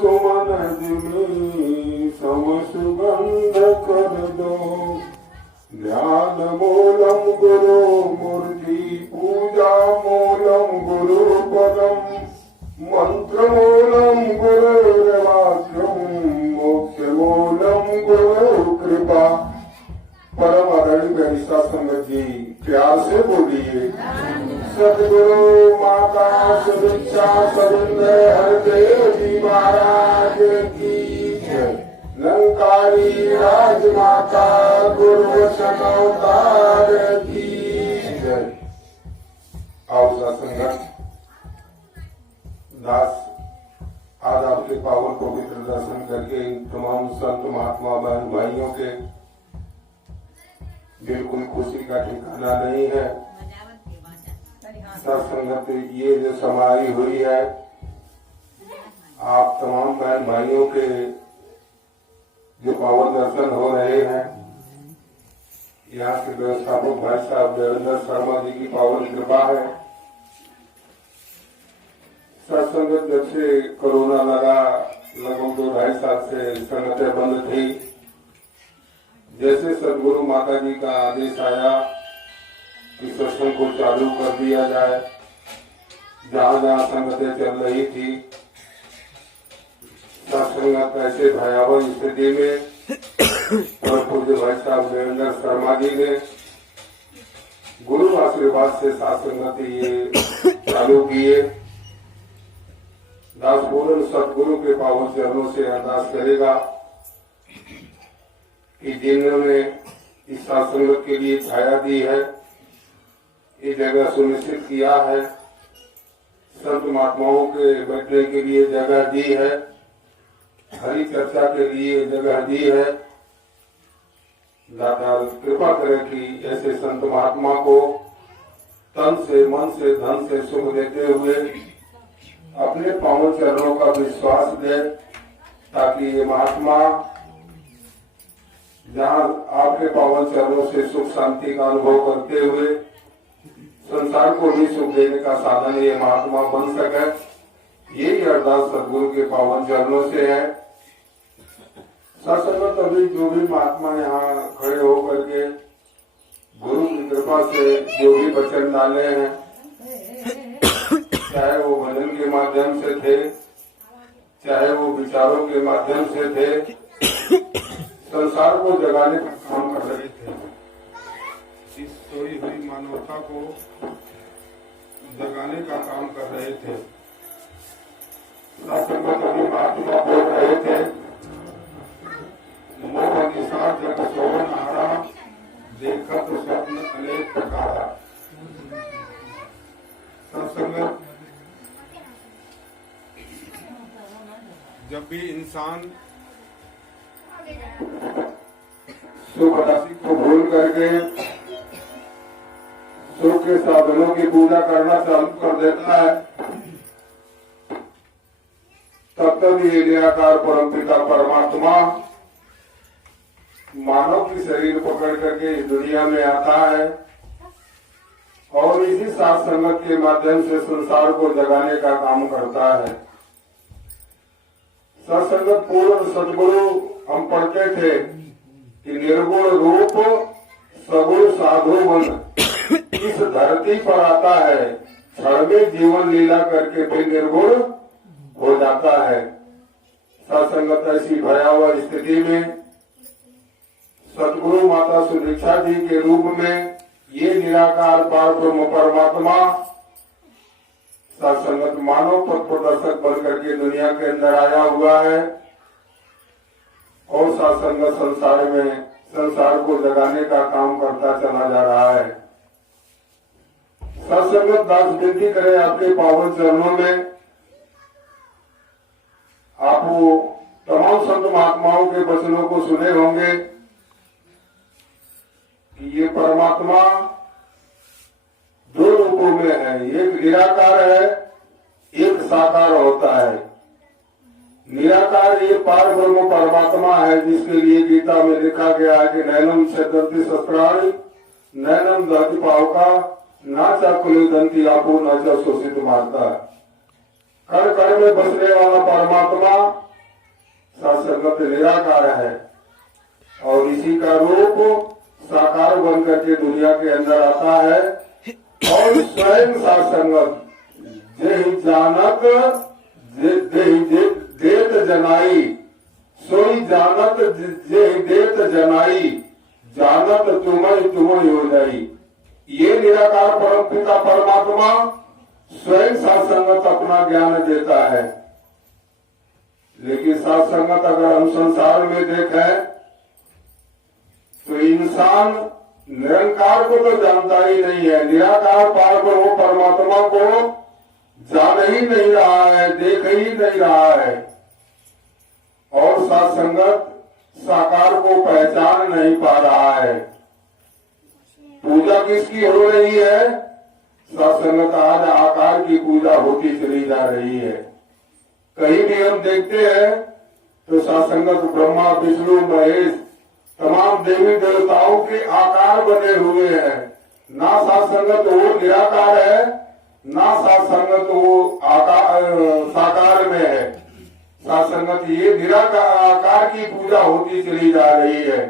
सुमन Jimmy सम सुगंध कर दो। ध्यान मूलम गुरु मूर्ति पूजा मूलम गुरु पदम मंत्र मूलम गुरुर्वाक्यम मोक्ष मूलम गुरु कृपा। परम आदरणीय गणेशा संगत जी प्यार से बोलिए। सदगुरु माता सुदीक्षा सविंद्र हरदेव जी महाराज की जय। लंकारी राजमाता गुरुवचन अवतार की जय। आओ संगत दास आज आपके पावन पवित्र दर्शन करके तमाम संत महात्मा बहन भाइयों के बिल्कुल खुशी का ठिकाना नहीं है। सत्संगत ये जो समाई हुई है, आप तमाम बहन भाइयों के जो पावन दर्शन हो रहे हैं, यहाँ के व्यवस्थापक भाई साहब देवेंद्र शर्मा जी की पावन कृपा है। सत्संगत जब से कोरोना लगा लगभग 2-2.5 साल से संगतें बंद थी। जैसे सदगुरु माता जी का आदेश आया कि सत्संग को चालू कर दिया जाए, जहाँ जहाँ संगतें चल रही थी, सत्संगत ऐसे भयावह स्थिति में और पूज्य भाई साहब देवेंद्र शर्मा जी ने गुरु आशीर्वाद से सत्संगत ये चालू किए। दास पूर्ण सदगुरु के पावन चरणों से अरदास करेगा कि जिन्होंने इस सत्संग के लिए छाया दी है, ये जगह सुनिश्चित किया है, संत महात्माओं के बैठने के लिए जगह दी है, हरि चर्चा के लिए जगह दी है। दाता कृपा करे कि ऐसे संत महात्मा को तन से मन से धन से सुख देते हुए अपने पावन चरणों का विश्वास दे, ताकि ये महात्मा जहाँ आपके पावन चरणों से सुख शांति का अनुभव करते हुए संसार को भी सुख देने का साधन ये महात्मा बन सके, यही अरदास सदगुरु के पावन चरणों से है। सत्संगत अभी जो भी महात्मा यहाँ खड़े होकर के गुरु की कृपा से जो भी वचन डाले हैं, चाहे वो भजन के माध्यम से थे, चाहे वो विचारों के माध्यम से थे, संसार को जगाने का काम कर रहे थे। इस सोई हुई मानवता को जगाने का काम कर रहे थे। सत्संगत अभी महात्मा बोल रहे थे, मोह निशा जग सोवन हारा, देखत स्वप्न अनेक प्रकारा। सत्संगत जब भी इंसान सुख राशि को भूल करके सुख के साधनों की पूजा करना चालू कर देता है, तब तक ये निराकार परमपिता परमात्मा मानव की शरीर पकड़ करके इस दुनिया में आता है और इसी साथ संगत के माध्यम से संसार को जगाने का काम करता है। सत्संगत पूर्ण सदगुरु हम पढ़ते थे कि निर्गुण रूप सगुण साधु मन इस धरती पर आता है, क्षण में जीवन लीला करके फिर निर्गुण हो जाता है। सत्संगत ऐसी भयावह स्थिति में सदगुरु माता सुदीक्षा जी के रूप में ये निराकार पार ब्रह्म परमात्मा सत्संगत मानव पथ प्रदर्शक बन करके दुनिया के अंदर आया हुआ है और सत्संगत संसार में संसार को जगाने का काम करता चला जा रहा है। सत्संगत दास विनती करे आपके पावन चरणों में, आप वो तमाम संत महात्माओं के वचनों को सुने होंगे कि ये परमात्मा दो रूपों में है, एक निराकार है, एक साकार होता है। निराकार ये पार ब्रह्म परमात्मा है जिसके लिए गीता में लिखा गया है कि नैनम छेदन्ति शस्त्राणि नैनम दहति पावका ना चाकुलिदन्ति आपो न च शोषित मारता। कण कण में बसने वाला परमात्मा संगत निराकार है और इसी का रूप साकार बन करके दुनिया के अंदर आता है और स्वयं सासंगत जेहि जानत देत जनाई सोई जानत जेहि देत जनाई जानत तुम्हें हो जाई। ये निराकार परम पिता परमात्मा स्वयं सासंगत अपना ज्ञान देता है। लेकिन सासंगत अगर हम संसार में देखें तो इंसान निरंकार को तो जानता ही नहीं है, निराकार पार पर वो परमात्मा को जान ही नहीं रहा है, देख ही नहीं रहा है और सासंगत साकार को पहचान नहीं पा रहा है। पूजा किसकी हो रही है? सासंगत आज आकार की पूजा होती चली जा रही है। कहीं भी हम देखते हैं तो सासंगत ब्रह्मा विष्णु महेश तमाम देवी देवताओं के आकार बने हुए हैं। ना सासंगत वो निराकार है, ना सासंगत वो आकार साकार में है। सासंगत ये निराकार आकार की पूजा होती चली जा रही है।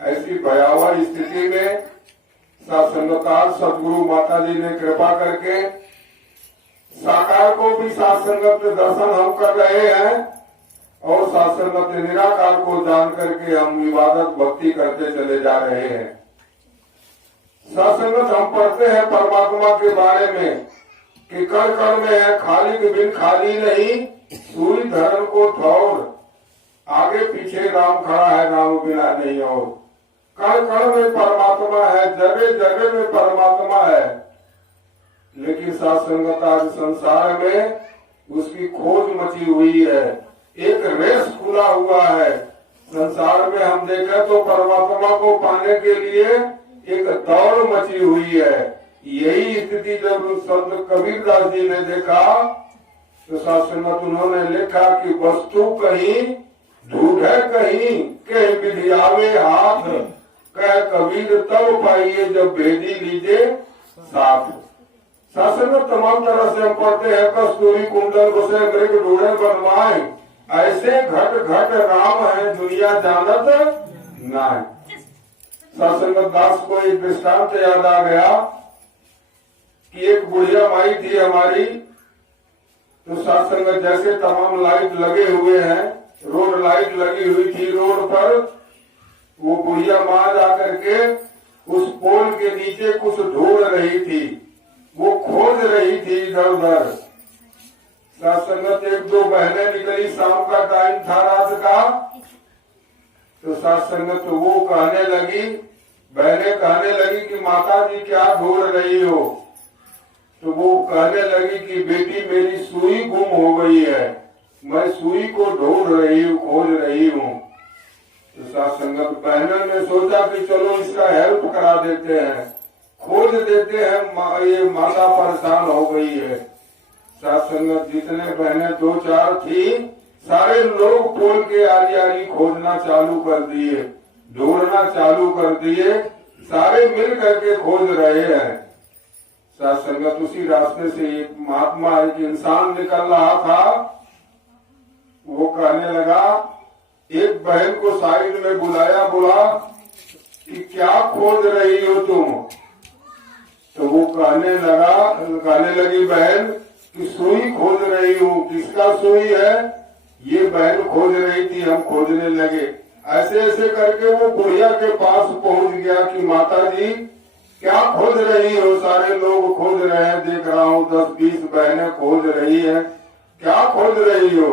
ऐसी भयावह स्थिति में सासंगत सदगुरु माता जी ने कृपा करके साकार को भी सासंगत दर्शन हम कर रहे हैं और सासंगत निराकार को जान करके हम इबादत भक्ति करते चले जा रहे हैं। सासंगत हम पढ़ते हैं परमात्मा के बारे में कि कण कण में है खाली के बिन खाली नहीं, सूर्य धर्म को ठौर आगे पीछे राम खड़ा है, राम बिना नहीं और। कण कण में परमात्मा है, जगह जगह में परमात्मा है। लेकिन सासंगत आज संसार में उसकी खोज मची हुई है, एक रेस खुला हुआ है। संसार में हम देखें तो परमात्मा को पाने के लिए एक दौड़ मची हुई है। यही स्थिति जब संत कबीरदास जी ने देखा तो सासंगत उन्होंने लिखा कि वस्तु कहीं ढूंढे कहीं कहीं विधि आवे हाथ, कह कबीर तब पाइए जब भेदी लीजिए साथ। सासंगत तमाम तरह से हम पढ़ते हैं कस्तूरी कुंडल बसे मृग ढूंढे बनवाए, ऐसे घट घट राम है दुनिया जानत नाय। सासंगत दास को एक दृष्टांत याद आ गया कि एक बुढ़िया माई थी हमारी, तो सासंगत जैसे तमाम लाइट लगे हुए हैं, रोड लाइट लगी हुई थी रोड पर, वो बुढ़िया माँ जा करके उस पोल के नीचे कुछ ढूंढ रही थी, वो खोज रही थी इधर उधर। सासंगत एक दो बहनें निकली, शाम का टाइम था रात का, तो सासंगत वो कहने लगी, बहनें कहने लगी कि माता जी क्या ढूंढ रही हो? तो वो कहने लगी कि बेटी मेरी सुई गुम हो गई है, मैं सुई को ढूंढ रही हूँ, खोज रही हूँ। तो सासंगत बहनों ने सोचा कि चलो इसका हेल्प करा देते हैं, खोज देते हैं, ये माता परेशान हो गई है। सासंगत जितने बहनें दो चार थी, सारे लोग पोल के आरी आरी खोजना चालू कर दिए, ढूंढना चालू कर दिए, सारे मिल करके खोज रहे हैं। सासंगत उसी रास्ते से एक महात्मा एक इंसान निकल रहा था, वो कहने लगा, एक बहन को साइड में बुलाया, बोला कि क्या खोज रही हो तुम? तो वो कहने लगी बहन कि सुई खोज रही हूँ। किसका सुई है? ये बहन खोज रही थी, हम खोजने लगे। ऐसे ऐसे करके वो बुढ़िया के पास पहुंच गया कि माता जी क्या खोज रही हो? सारे लोग खोज रहे हैं, देख रहा हूँ 10-20 बहनें खोज रही है, क्या खोज रही हो?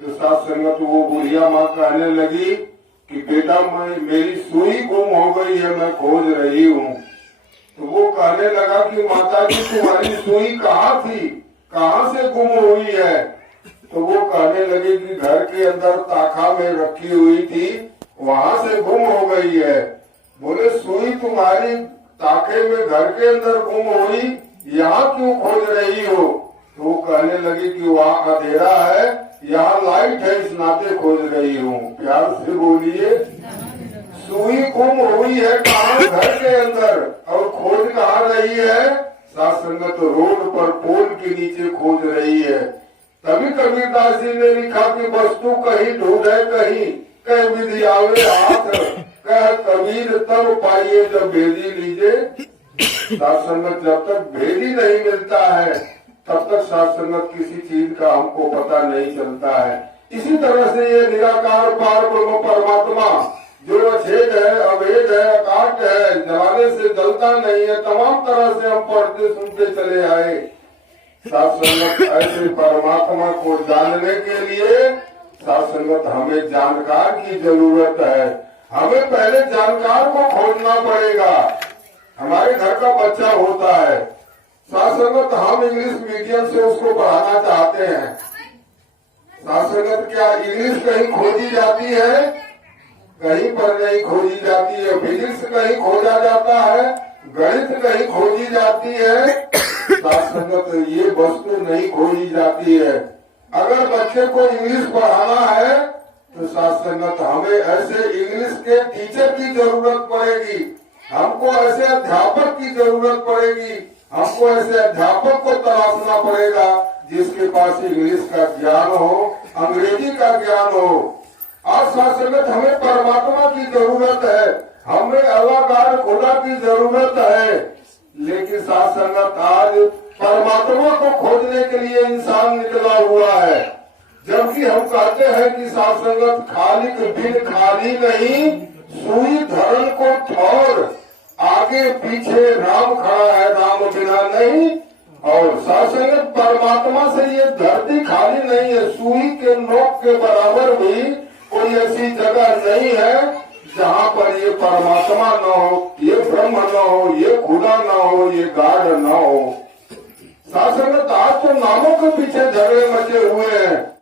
तो सासंगत वो बुढ़िया माँ कहने लगी कि बेटा मेरी सुई गुम हो गई है, मैं खोज रही हूँ। तो वो कहने लगा कि माता जी तुम्हारी सुई कहाँ थी, कहाँ से गुम हुई है? तो वो कहने लगी कि घर के अंदर ताखा में रखी हुई थी, वहाँ से गुम हो गई है। बोले सुई तुम्हारी ताखे में घर के अंदर गुम हुई, यहाँ क्यों खोज रही हो? तो वो कहने लगी कि वहाँ अंधेरा है, यहाँ लाइट है, इस नाते खोज रही हूँ। प्यार से बोलिए, सुई गुम हुई है कहाँ? घर के अंदर। और खोज कहाँ रही है? सासंगत रोड पर पोल के नीचे खोज रही है। तभी कबीरदास जी ने लिखा कि वस्तु कहीं ढूंढे कहीं, कह विधि आवे हाथ, कह कबीर तब पाइए जब भेदी लीजिए। साथ संगत जब तक भेदी नहीं मिलता है तब तक साथ संगत किसी चीज का हमको पता नहीं चलता है। इसी तरह से ये निराकार पार ब्रह्म परमात्मा जो अछेद है, अभेद है, अकाट है, जलाने से जलता नहीं है, तमाम तरह से हम पढ़ते सुनते चले आए। साथ संगत ऐसे परमात्मा को जानने के लिए साथ संगत हमें जानकार की जरूरत है। हमें पहले जानकार को खोजना पड़ेगा। हमारे घर का बच्चा होता है, साथ संगत हम इंग्लिश मीडियम से उसको पढ़ाना चाहते हैं। साथ संगत क्या इंग्लिश कहीं खोजी जाती है? कहीं पर नहीं खोजी जाती है। फिजिक्स कहीं खोजा जाता है, गणित कहीं खोजी जाती है। साथ संगत ये वस्तु नहीं खोजी जाती है। अगर बच्चे को इंग्लिश पढ़ाना है तो साथ संगत हमें ऐसे इंग्लिश के टीचर की जरूरत पड़ेगी, हमको ऐसे अध्यापक की जरूरत पड़ेगी, हमको ऐसे अध्यापक को तलाशना पड़ेगा जिसके पास इंग्लिश का ज्ञान हो, अंग्रेजी का ज्ञान हो। आज साथ संगत हमें परमात्मा की जरूरत है, हमें अल्लाह खुदा की जरूरत है। लेकिन साथ संगत आज परमात्मा को खोजने के लिए इंसान निकला हुआ है, जबकि हम कहते हैं कि साथ संगत खालिक बिन खाली नहीं, सुई धरन को ठौर, आगे पीछे राम खड़ा है, राम बिना नहीं। और साथ संगत परमात्मा से ये धरती खाली नहीं है, सुई के नोक के बराबर भी कोई ऐसी जगह नहीं है जहाँ पर ये परमात्मा न हो, ये ब्रह्म न हो, ये खुदा न हो, ये गाड न हो। साथ संगत आज तो नामों के पीछे झगड़े मचे हुए हैं।